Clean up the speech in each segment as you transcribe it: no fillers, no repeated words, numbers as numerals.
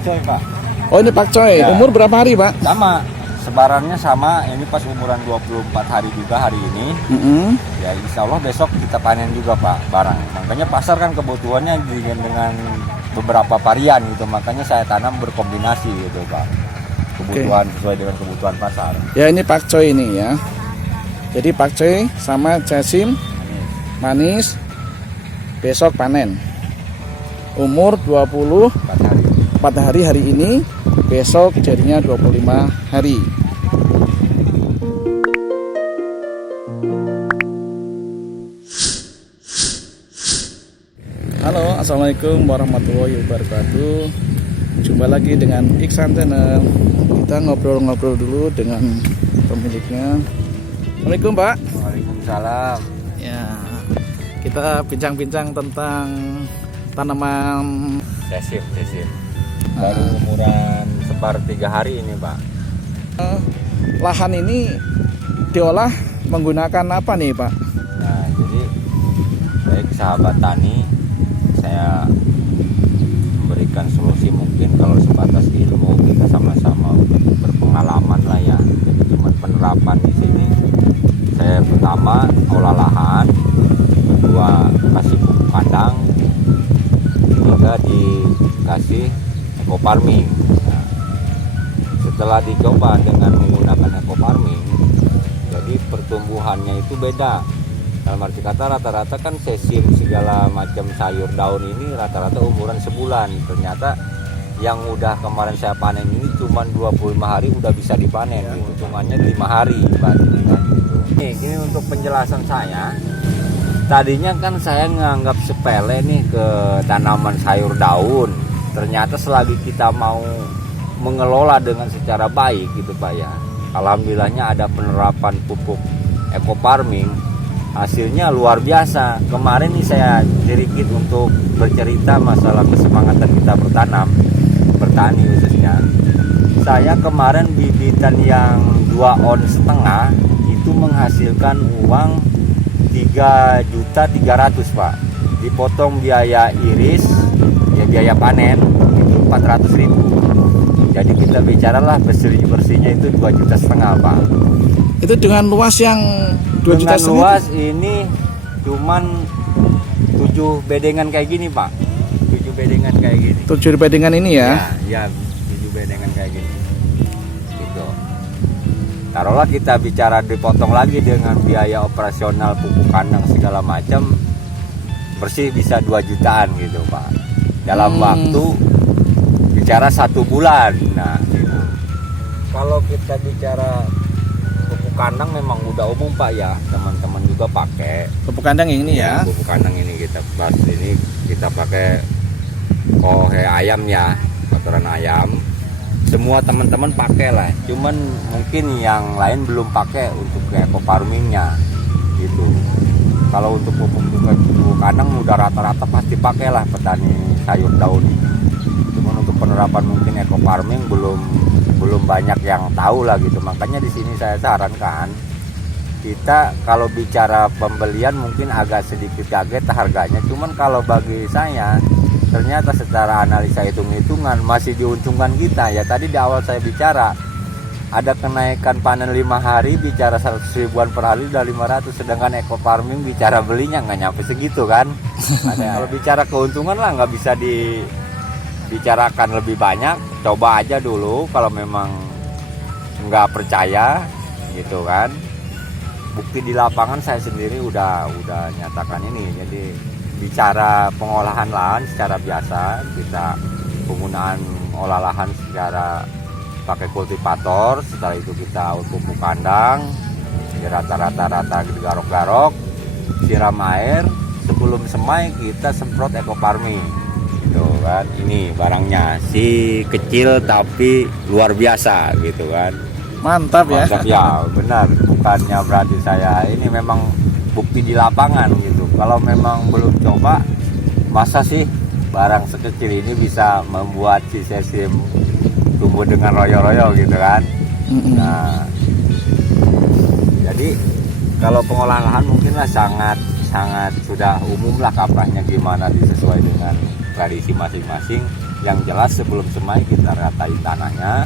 pakcoy Pak. Oh ini pakcoy, Ya. umur berapa hari Pak? Sama, sebarannya sama. Ini pas umuran 24 hari juga hari ini. Ya insya Allah besok kita panen juga Pak barang. Makanya pasar kan kebutuhannya dengan beberapa varian gitu. Makanya saya tanam berkombinasi gitu Pak. Kebutuhan sesuai dengan kebutuhan pasar. Ya ini pakcoy ini ya. Jadi pakcoy sama jasim manis besok panen. Umur 24 4 hari. hari ini, besok jadinya 25 hari. Halo, assalamualaikum warahmatullahi wabarakatuh. Jumpa lagi dengan Iksan Channel. Kita ngobrol-ngobrol dulu dengan pemiliknya. Assalamualaikum Pak. Waalaikumsalam. Ya, kita bincang-bincang tentang tanaman Sesim. Baru umuran sebar 3 hari ini Pak. lahan ini diolah menggunakan apa nih Pak? Nah jadi baik sahabat tani, saya memberikan solusi mungkin kalau sebatas ilmu kita sama-sama berpengalaman lah ya. Jadi cuma penerapan di sini. Saya pertama olah lahan, kedua kasih pupuk kandang, ketiga dikasih eco farming. Nah, setelah dicoba dengan menggunakan eco farming, jadi pertumbuhannya itu beda. Dalam arti kata rata-rata kan sesim segala macam sayur daun ini rata-rata umuran sebulan. Ternyata yang udah kemarin saya panen ini cuma 25 hari udah bisa dipanen. Hitungannya 5 hari Pak. Ini untuk penjelasan saya. Tadinya kan saya nganggap sepele nih ke tanaman sayur daun. Ternyata selagi kita mau mengelola dengan secara baik gitu Pak ya. Alhamdulillahnya ada penerapan pupuk eco farming. Hasilnya luar biasa. Kemarin nih saya sedikit untuk bercerita masalah kesemangatan kita bertani khususnya. Saya kemarin bibitan yang 2,5 on itu menghasilkan uang 3.300.000 Pak. Dipotong biaya iris, ya biaya panen itu 400.000. Jadi kita bicaralah bersihnya itu 2,5 juta Pak. Itu dengan luas yang 2 juta Dengan luas ini cuman 7 bedengan kayak gini Pak. 7 bedengan kayak gini. 7 bedengan ini ya? Ya 7 bedengan kayak gini. Gitu. Taruhlah kita bicara dipotong lagi dengan biaya operasional pupuk kandang segala macam, bersih bisa 2 jutaan gitu Pak. Dalam waktu bicara 1 bulan. Nah, gitu. Kalau kita bicara pupuk kandang memang udah umum Pak ya, teman-teman juga pakai. Pupuk kandang yang ini ya? Pupuk kandang ini kita bahas ini kita pakai kohe ayam ya, kotoran ayam. Semua teman-teman pakai lah, cuman mungkin yang lain belum pakai untuk eco farmingnya gitu. Kalau untuk pupuk kandang udah rata-rata pasti pakai lah petani sayur daun. Cuman untuk penerapan mungkin eco farming belum banyak yang tahu lah gitu. Makanya di sini saya sarankan kita kalau bicara pembelian mungkin agak sedikit kaget harganya. Cuman kalau bagi saya ternyata secara analisa hitung-hitungan masih diuntungkan kita ya. Tadi di awal saya bicara ada kenaikan panen 5 hari bicara 100 ribuan per hari udah 500, sedangkan eco farming bicara belinya nggak nyampe segitu kan. Kalau bicara keuntungan lah nggak bisa dibicarakan lebih banyak. Coba aja dulu kalau memang nggak percaya gitu kan. Bukti di lapangan saya sendiri udah nyatakan ini. Jadi bicara pengolahan lahan secara biasa, kita penggunaan olah lahan secara pakai kultivator, setelah itu kita pupuk kandang, rata-rata garok-garok, siram air, sebelum semai kita semprot eco farming. Gitu kan. Ini barangnya si kecil tapi luar biasa gitu kan. Mantap ya? Mantap ya, benar. Bukannya berarti saya ini memang bukti di lapangan gitu. Kalau memang belum coba, masa sih barang sekecil ini bisa membuat si sesim tumbuh dengan royo-royo gitu kan. Nah, jadi kalau pengolahan lahan mungkinlah sangat sudah umum lah kaprahnya gimana disesuai dengan tradisi masing-masing. Yang jelas sebelum semai kita ratain tanahnya.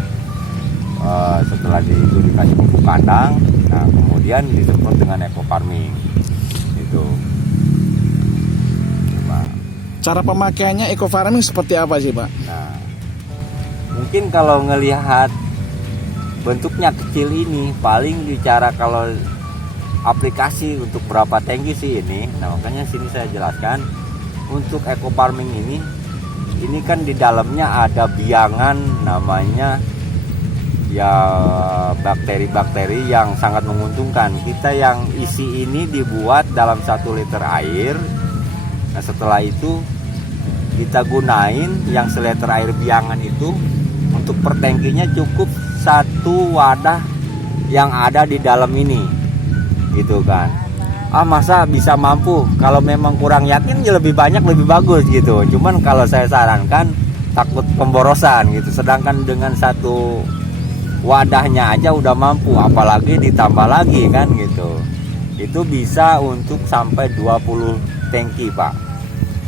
Setelah itu dikasih pupuk kandang, nah kemudian disemprot dengan eco farming itu. Cara pemakaiannya eco farming seperti apa sih Pak? Nah, mungkin kalau ngelihat bentuknya kecil ini, paling bicara kalau aplikasi untuk berapa tangki sih ini. Nah makanya sini saya jelaskan untuk eco farming ini kan di dalamnya ada biangan namanya ya bakteri-bakteri yang sangat menguntungkan. Kita yang isi ini dibuat dalam 1 liter air. Nah setelah itu kita gunain yang 1 liter air biangan itu untuk per tangkinya cukup 1 wadah yang ada di dalam ini gitu kan. Masa bisa mampu? Kalau memang kurang yakin ya lebih banyak lebih bagus gitu. Cuman kalau saya sarankan takut pemborosan gitu. Sedangkan dengan 1 wadahnya aja udah mampu, apalagi ditambah lagi kan gitu. Itu bisa untuk sampai 20 tangki Pak.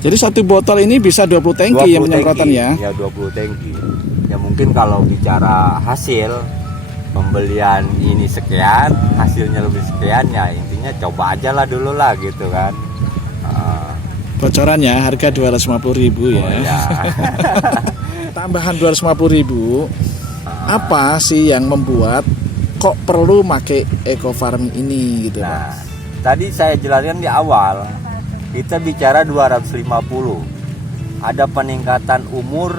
Jadi 1 botol ini bisa 20 tangki yang penyemprotan ya? Ya 20 tangki. Ya mungkin kalau bicara hasil pembelian ini sekian, hasilnya lebih sekian, ya intinya coba aja lah dulu lah gitu kan. Bocorannya harga 250.000 ya. Oh, ya. Tambahan 250.000. Apa sih yang membuat kok perlu pakai eco farming ini gitu? Nah, tadi saya jelaskan di awal, kita bicara 250. Ada peningkatan umur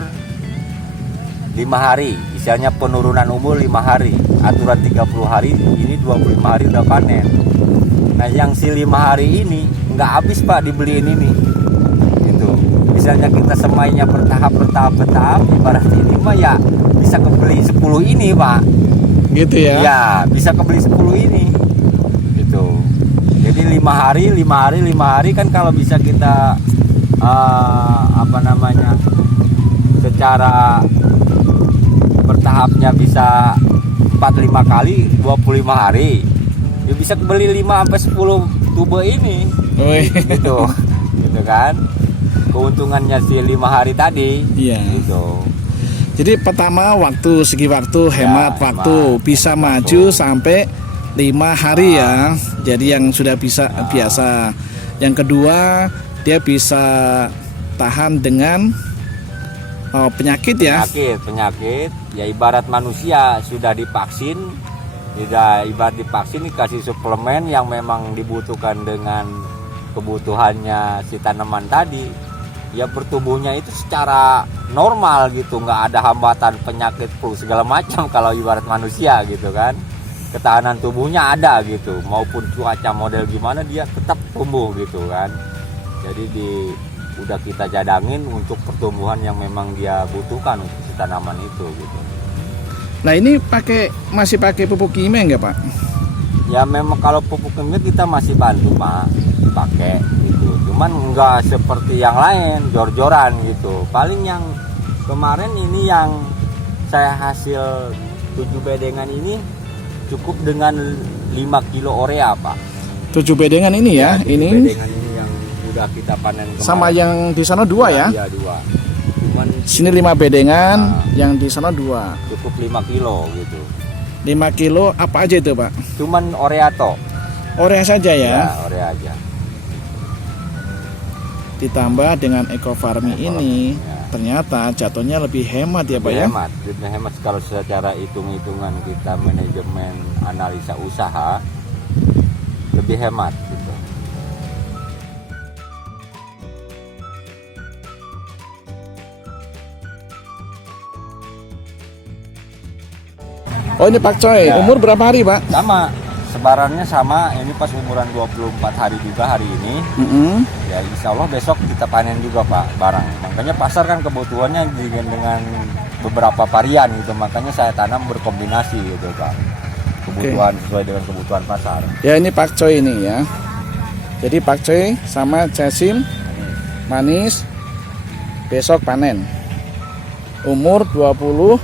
5 hari, misalnya penurunan umur 5 hari, aturan 30 hari, ini 25 hari udah panen. Nah yang si 5 hari ini nggak habis Pak dibeliin ini gitu. Misalnya kita semainya bertahap, ibarat ini mah ya bisa kebeli 10 ini Pak gitu ya? Ya bisa kebeli 10 ini gitu. Jadi 5 hari kan kalau bisa kita secara bertahapnya bisa 4-5 kali 25 hari ya bisa kebeli 5-10 tube ini. Gitu kan keuntungannya si 5 hari tadi. Iya. Gitu. Jadi pertama segi waktu hemat waktu bisa maju sampai 5 hari ya. Jadi yang sudah bisa biasa. Yang kedua dia bisa tahan dengan penyakit ya. Penyakit ya ibarat manusia sudah divaksin, dikasih suplemen yang memang dibutuhkan dengan kebutuhannya si tanaman tadi. Ya bertumbuhnya itu secara normal gitu, nggak ada hambatan penyakit flu segala macam kalau ibarat manusia gitu kan. Ketahanan tubuhnya ada gitu, maupun cuaca model gimana dia tetap tumbuh gitu kan. Jadi udah kita cadangin untuk pertumbuhan yang memang dia butuhkan untuk si tanaman itu gitu. Nah ini masih pakai pupuk kimia nggak Pak? Ya memang kalau pupuk kimia kita masih bantu Pak pakai gitu. Cuman nggak seperti yang lain jor-joran gitu. Paling yang kemarin ini yang saya hasil 7 bedengan ini cukup dengan 5 kilo urea Pak. 7 bedengan ini ya? Ini bedengan ini yang udah kita panen kemarin. Sama yang di sana 2 ya? Iya 2. Cuman sini 5 bedengan, yang di sana 2. Cukup 5 kilo gitu. 5 kilo apa aja itu Pak? Cuman urea toh. Urea saja ya? Ya urea aja. Ditambah dengan eco farming ini ya. Ternyata jatuhnya lebih hemat ya Pak ya? Lebih hemat kalau secara hitung-hitungan kita manajemen analisa usaha lebih hemat gitu. Oh ini Pak Coy, ya. Umur berapa hari Pak? Sama, sebarannya sama, ini pas umuran 24 hari juga hari ini. Ya insya Allah besok kita panen juga Pak barang. Makanya pasar kan kebutuhannya dengan beberapa varian gitu, makanya saya tanam berkombinasi gitu Pak. Kebutuhan sesuai dengan kebutuhan pasar. Ya ini Pak Coy ini ya. Jadi Pak Coy sama Cesim manis besok panen. Umur 24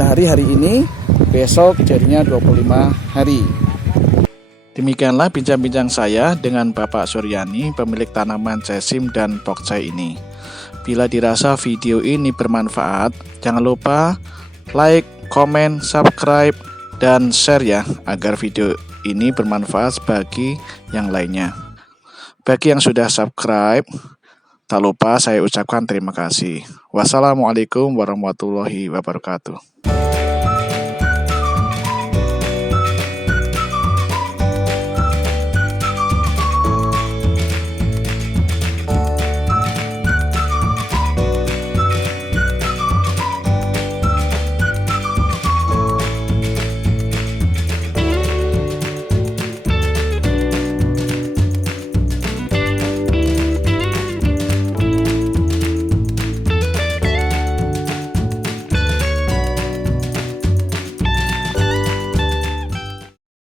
hari ini, besok jadinya 25 hari. Demikianlah bincang-bincang saya dengan Bapak Suryani, pemilik tanaman Cesim dan Pokcai ini. Bila dirasa video ini bermanfaat, jangan lupa like, komen, subscribe, dan share ya, agar video ini bermanfaat bagi yang lainnya. Bagi yang sudah subscribe, tak lupa saya ucapkan terima kasih. Wassalamualaikum warahmatullahi wabarakatuh.